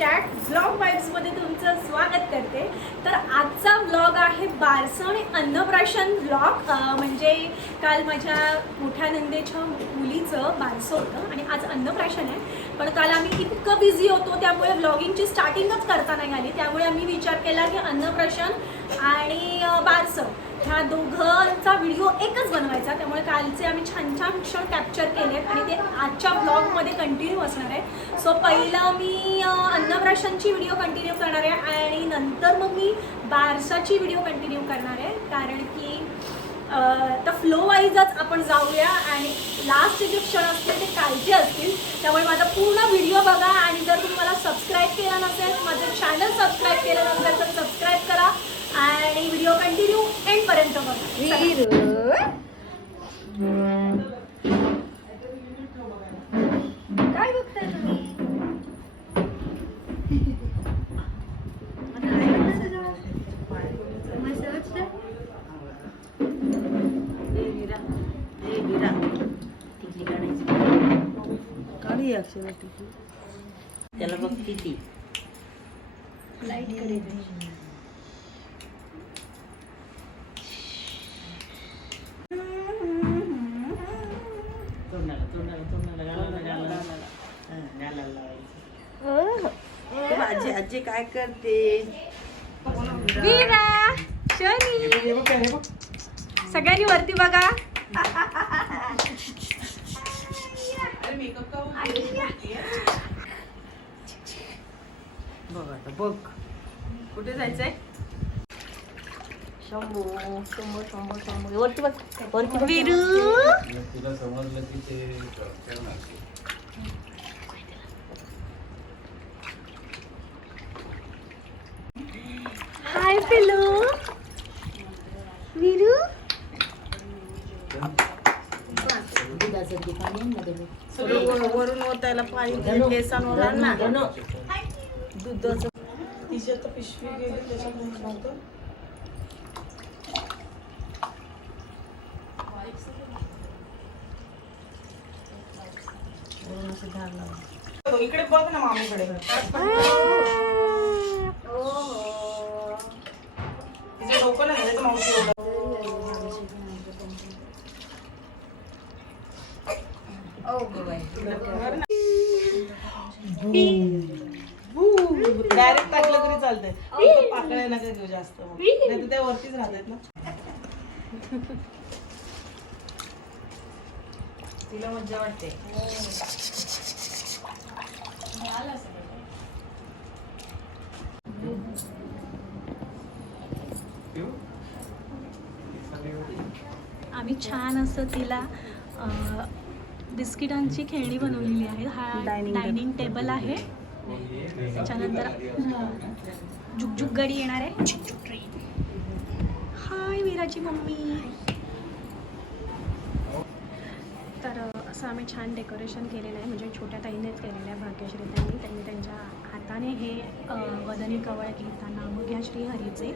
Hashtag blog वाईब्समध्ये तुमचं स्वागत करते. तर आजचा ब्लॉग आहे बारसं आणि अन्नप्राशन ब्लॉग म्हणजे काल माझ्या मोठ्या नंदेच्या मुलीचं बारसं होतं आणि आज अन्नप्राशन आहे. पण काल आम्ही इतकं बिझी होतो त्यामुळे ब्लॉगिंगची स्टार्टिंगच करता नाही आली. त्यामुळे आम्ही विचार केला की अन्नप्राशन आणि बारसं. ह्या दोघांचा व्हिडिओ एकच बनवायचा त्यामुळे कालचे आम्ही छान छान क्षण कॅप्चर केलेत आणि ते आजच्या ब्लॉगमध्ये कंटिन्यू असणार आहे. सो पहिलं मी अन्नप्राशनची व्हिडिओ कंटिन्यू करणार आहे आणि नंतर मग मी बारसाची व्हिडिओ कंटिन्यू करणार आहे. कारण की तर फ्लो वाईजच आपण जाऊया आणि लास्ट जे क्षण असतील ते कालचे असतील. त्यामुळे माझा पूर्ण व्हिडिओ बघा आणि जर तुम्ही मला सबस्क्राईब केला नसेल माझं चॅनल सबस्क्राईब केलं नसेल तर सबस्क्राईब करा. आणि व्हिडिओ कंटिन्यू एंडपर्यंत बघा. काय बघताय तुम्ही? काढी अक्षरा टिकली त्याला बघती ती. लाइटकडे तर आजी आजी काय करते? वीरा शनी. सगळ्यांनी वरती बघा. बघ आता बघ. कुठे जायचंय? शंभू शंभू शंभू शंभू. वरती बघ. वरती बघ. वीरू. तुला समजलं की ते करणार हाय पिलू वीरू दुधाचं ते पाणी आहे ना त्याला. सगळं वर- वरून ओतायला पाणी केसांवर आण ना धनो. दुधाचं तिची आता पिशवी गेली त्याच्यामुळे नव्हतं वरून असं धार लावून. इकडे बघ ना मामीकडे तिचं डोकं नाही त्याचं मावशी एवढं. डायरेक्ट टाकलं तरी चालतंय फक्त पाकळ्या नका घेऊ जास्त नाही त्या वरतीच राहतात ना. तिला मज्जा वाटते. आम्ही छान असं तिला बिस्किटांची खेळणी बनवलेली आहे. हा डायनिंग टेबल आहे. त्याच्यानंतर झुकझुक गाडी येणार आहे. झुकझुक ट्रेन हाय मीराची मम्मी. तर असं आम्ही छान डेकोरेशन केलेलं आहे. म्हणजे छोट्या ताईनेच केलेलं आहे. भाग्यश्री ताईंनी त्यांनी त्यांच्या हाताने हे वदनी कवळ घेताना अवघ्या श्री हरीचे.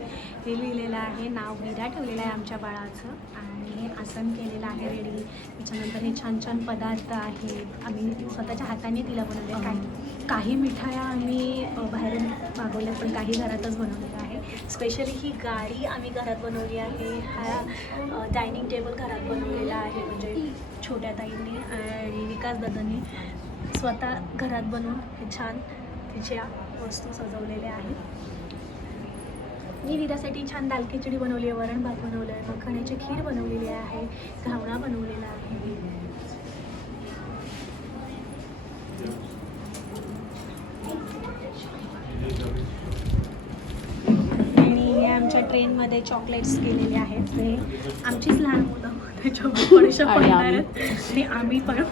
हे लिहिलेलं आहे. नाव वीरा ठेवलेलं आहे आमच्या बाळाचं. आणि हे आसन केलेलं आहे रेडी. त्याच्यानंतर हे छान छान पदार्थ आहेत. आम्ही स्वतःच्या हाताने तिला बनवले. काही काही मिठाया आम्ही बाहेरून मागवल्या पण काही घरातच बनवलेल्या आहे. स्पेशली ही गाडी आम्ही घरात बनवली आहे. हा डायनिंग टेबल घरात बनवलेला आहे. म्हणजे छोट्या ताईंनी आणि विकास दादांनी स्वतः घरात बनवून हे छान तिच्या वस्तू सजवलेल्या आहेत. मी विरासाठी छान दाल खिचडी बनवली आहे वरण भात बनवलं आहे मखाण्याची खीर बनवलेली आहे घावणा बनवलेला आहे. आणि हे आमच्या ट्रेनमध्ये चॉकलेट्स गेलेले आहेत. ते आमचीच लहान मुलं. आहेत आणि आम्ही पण.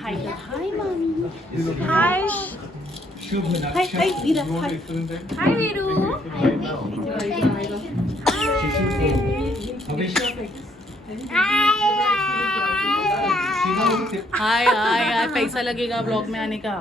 Hi, hi, mommy. Hi. Hi, hi, Veera. Hi, hi, Hi, Hi. हाय हाय हाय. पैसा लगेगा ब्लॉग में आने का.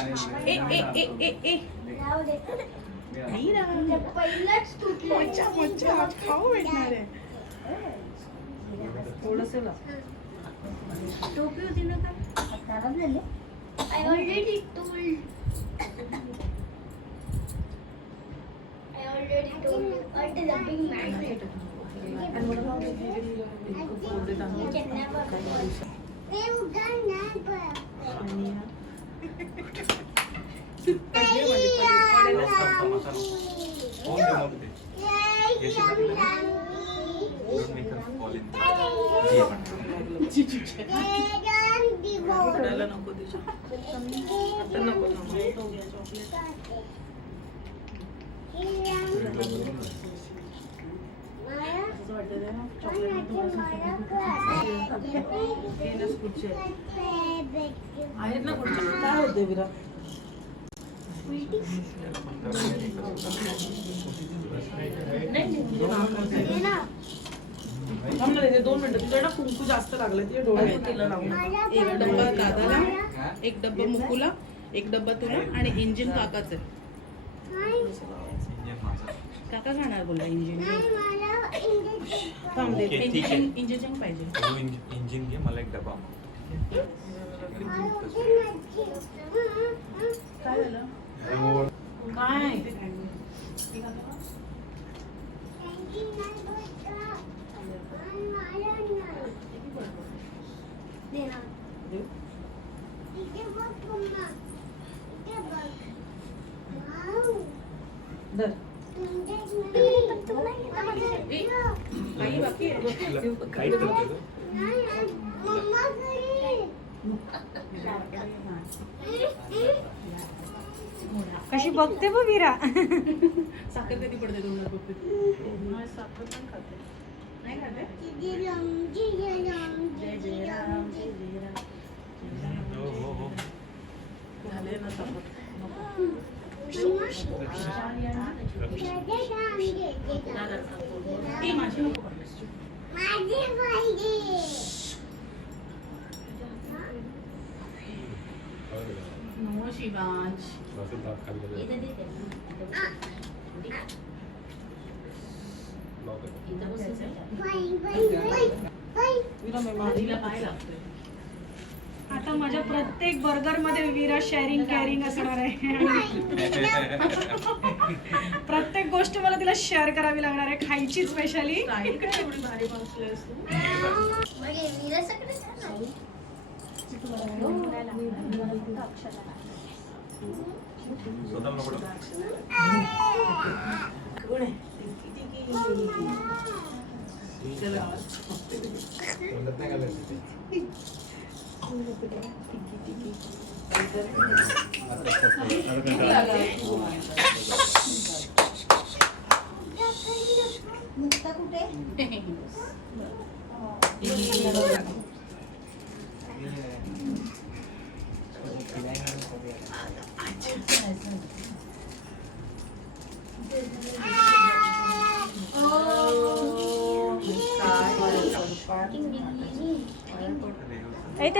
ए ए ए ए ए नाही पहिलाच तुटलं मच्छा मच्छा खाऊ भेटणार आहे थोडस टोपी होती ना का I already told I already told what is a big man They will go never. नको तिच्या. नको थांबू. आहेत. ना कुठचे काय होते विरा थांब ना तिथे दोन मिनिटं तुझ्या ना कुंकू जास्त लागलं ते डोळ्यात तिला लावून एक डब्बा दादाला एक डब्बा मुकुला एक डब्बा तुला आणि इंजिन काकाच आहे हो, काका खाणार बोला इंजिन थांबते ओके, इंजिन इंजिन पाहिजे तू इंजिन घे मला एक डब्बा काय झालं काय धर काही बाकी आहे काय करते तू? बघते बघ विरा साखर कधी पडते तुम्हाला बघते नाही, साखर पण खाते. नाही खाते? जय जय राम जय जय राम हो हो हो. झाले ना साखर? माझी नको पाहिजे. आता माझ्या प्रत्येक बर्गरमध्ये विरा शेअरिंग केअरिंग असणार आहे. प्रत्येक गोष्ट मला तिला शेअर करावी लागणार आहे खायची स्पेशली भारी बसलीस तू स्वतः नको टाकू. कोण आहे? चला. ते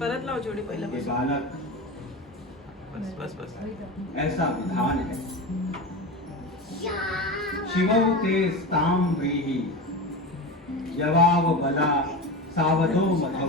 परत लाव जेवढी ये पहिल्यापासून बालक. बस बस बस. ऐसा विधान है. शिवौ ते स्ताम्रीः यवाव बला सावधो मधौ.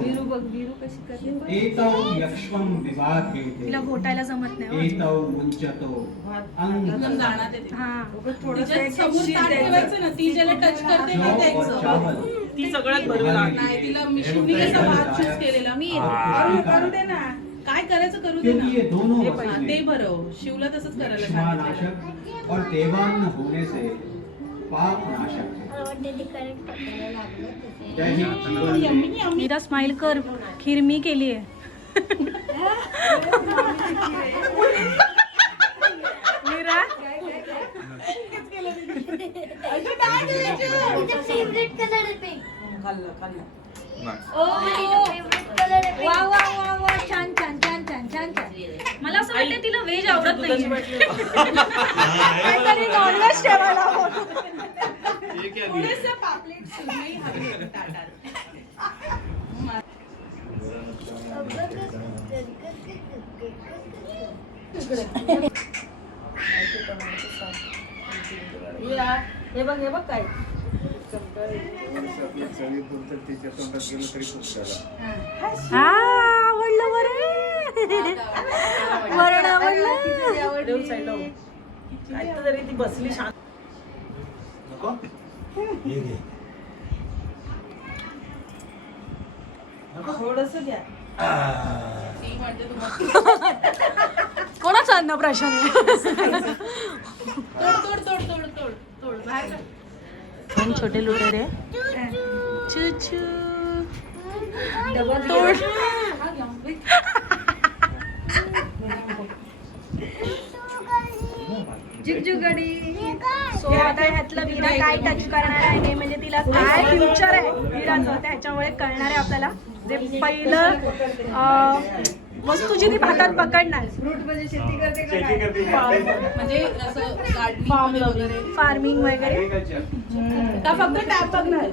एतौ यक्ष्मं विबाधेते तिला घोटायला जमत नाही हो. एतौ एकदम जाणार अंग ते हा. तिच्या समोर ताट ठेवायचं ना ती ज्याला टच करते जौ ते और द्यायचं चावल. ती सगळ्यात बरोबर आहे. नाही तिला मिशूनी कसा भात चूज केलेला करू करू दे ना. काय करायचं करू दे क्योंकि ये ना हा, ते बरं. शिवला तसंच करायला सांगितलं यक्ष्मानाशक और देवान्न होने से पाप नाशक है जय हिंद जीवन में मीरा स्माइल कर। खीर मी केली आहे मीरा? फेवरेट कलर आहे pink. खाल्लं खाल्लं. वा. वा वा वा छान छान छान छान छान छान मला असं वाटतं तिला व्हेज आवडत नाही काहीतरी नॉनव्हेज ठेवायला हवं थोडेसे पापलेट सुरमई हवी होती ताटात हे बघ हे बघ काय. हा आवडलं बरं. वरण आवडलं. तरी ती बसली शांत थोडस घ्या कोणाचा अन्नप्राशन आहे तोड तोड तोड तोड तोड. तोड बाहेर दोन छोटे लोटे रे चुचू. तोड. सो आता ह्यातलं वीरा काय टच करणार आहे? म्हणजे तिला काय फ्युचर आहे? वीराचं. त्याच्यामुळे कळणार आहे आपल्याला. जे पहिलं वस्तू जी ती हातात पकडणार. म्हणजे असं गार्डनिंग वगैरे. फार्मिंग वगैरे. का फक्त टॅप बघणार?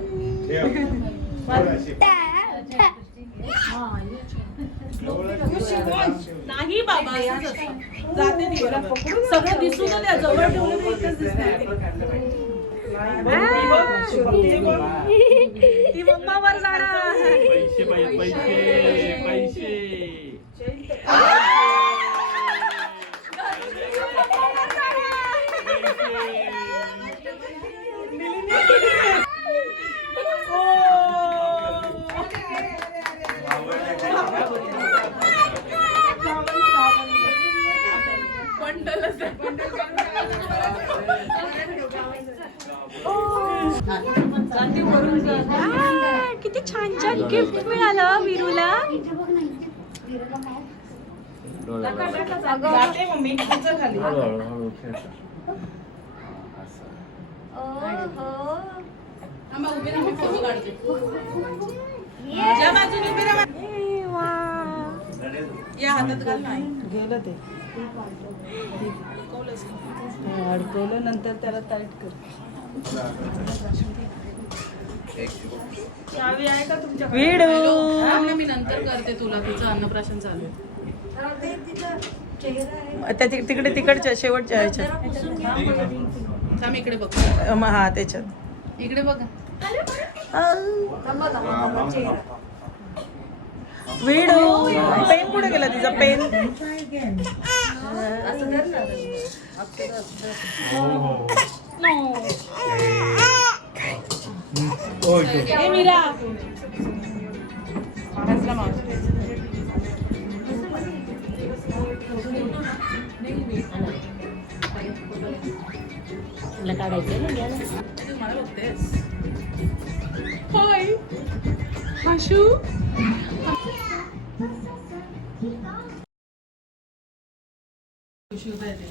नाही बाबा असंच असतं. जाते ती सगळं दिसू तर द्या जवळ ठेवलं तर एकच दिसणार ते. ती मम्मावर जाणार. पैसे पैसे पैसे. किती छान छान गिफ्ट मिळालं विरूला. जाते. मम्मी तिचं खाली. थांबा, उभी राहा, मी फोटो काढते. या बाजूने उभी राहा. ए, वा. या हातात घाल नाही गेलं ते. अडकवलं नंतर त्याला टाईट कर. चावी आहे का तुमच्या मी नंतर करते तुला. तिचं अन्नप्राशन चालू आहे. त्या तिकडे तिकडच्या शेवटच्या ह्याच्यात थांब इकडे बघ. अम, हा त्याच्यात. इकडे बघ. विडू पेन कुठे गेला तिचा? पेन? ए मीरा हसला मावशी. तू मला बघतेस होय हाशू शिवता येते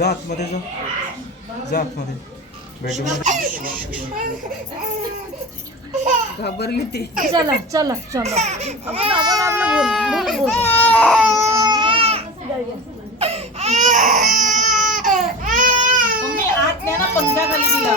जा आतमध्ये जा. जा आतमध्ये. घाबरली ती. चला चला चला. मम्मी आत द्या ना पंख्याखाली तिला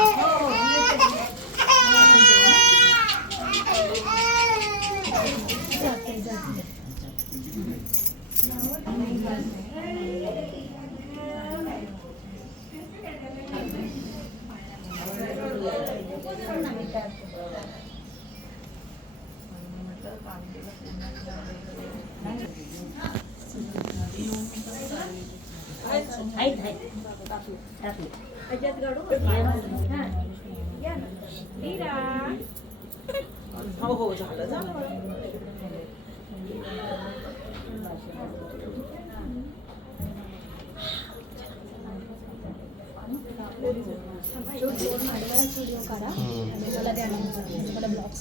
हो हो झालं झालं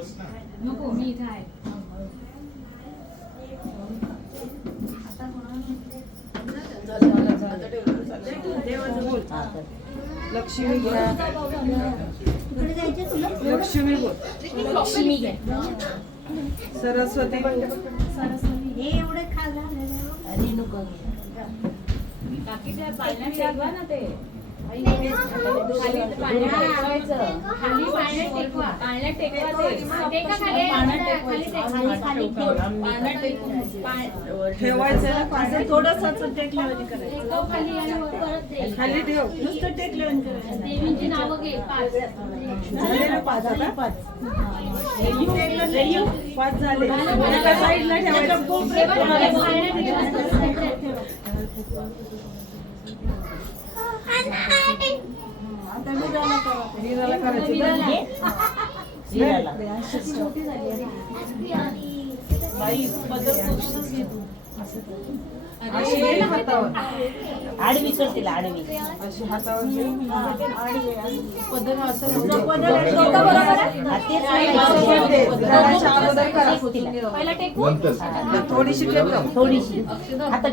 नको मी इथे आहे. लक्ष्मी घ्या. लक्ष्मी बोल. लक्ष्मी घे सरस्वती. बाकी त्या पाण्यात टेकवा ना ते खाली पाण्यात टेकवायचं खाली पाण्यात टेकवा पाण्यात टेकवा ते. ठेवायचं ना पाण्यात टेकल्यावानी करायचं खाली ठेव नुसतं टेकल्यावानी करायचं देवींची नावं घे पाच झाले ना पाच आता पाच झाले एका साईडला ठेवायचं. आडवी कर तिला आडवी अशी हातावर पदर असं थोडीशी थोडीशी आता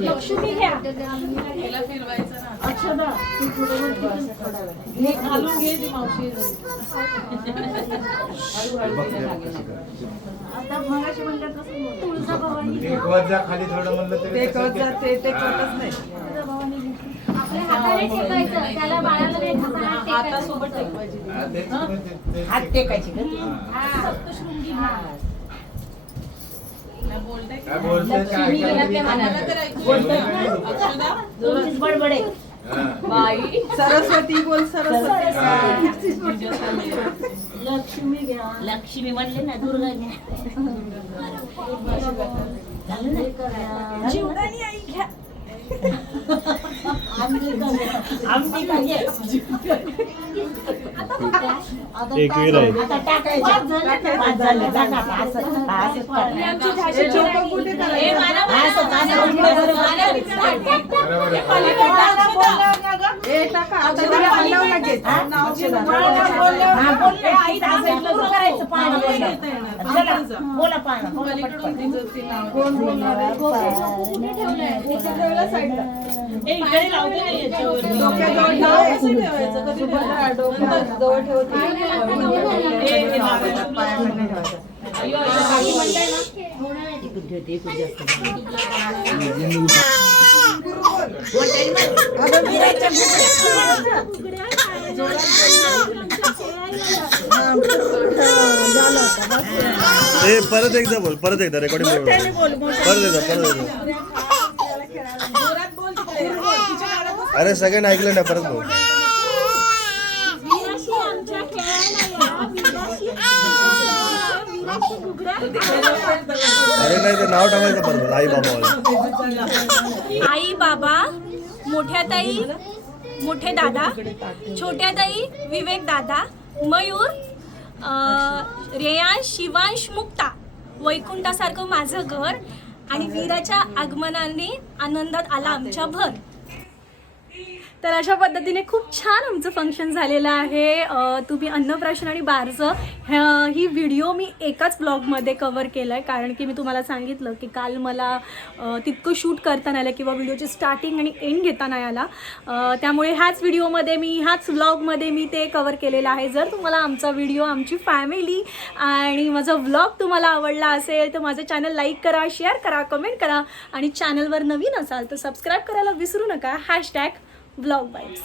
लक्ष्मी घ्या अक्षदा ती पुढे घालून घे ती मावशी खाली थोडं म्हणलं टेकवत जाते टेकवतच नाही ते- ते- हात टेकायची का हा. नाही बोलते काय बोलतोय काय काय मला तर ऐकू येतं. अक्षदा तुमचीच बडबडे हा. सरस्वती बोल सरस्वती. लक्ष्मी म्हणले ना दुर्गा घ्या. झालं ना? जीवदानी आई हा, हे. नाव. हा, ठेवायचं. कधी ठेवायचं? ठेवते. हे, हे ठेवायचं. अय्यो, अय्यो, म्हणताय ना? ए परत एकदा बोल परत एकदा रेकॉर्डिंग परत एकदा परत एकदा जोरात बोल तिकडे. तिच्या कानात अरे सगळ्यांनी ऐकलं ना परत बोल. अरे नाही ते नाव टाकायचं परत आई बाबा आई बाबा मोठ्या ताई मोठे दादा छोट्या ताई विवेक दादा मयूर अं, रेयांश शिवांश मुक्ता वैकुंठासारखं माझं घर आणि वीराच्या आगमनाने आनंदात आला आमच्या भर. तर अशा पद्धतीने खूप छान आमचं फंक्शन झालेलं आहे. तुम्ही अन्नप्राशन आणि बारसं ह्या- ही व्हिडिओ मी एकाच ब्लॉगमध्ये कवर केलं आहे कारण की मी तुम्हाला सांगितलं की काल मला तितकं शूट करताना आलं किंवा व्हिडिओची स्टार्टिंग आणि एंड घेताना आला. त्यामुळे ह्याच व्हिडिओमध्ये मी ह्याच व्लॉगमध्ये मी ते कवर केलेलं आहे. जर तुम्हाला आमचा व्हिडिओ आमची फॅमिली आणि माझा व्लॉग तुम्हाला आवडला असेल तर माझं चॅनल लाईक करा शेअर करा कमेंट करा. आणि चॅनलवर नवीन असाल तर सबस्क्राईब करायला विसरू नका. Hashtag vlog vibes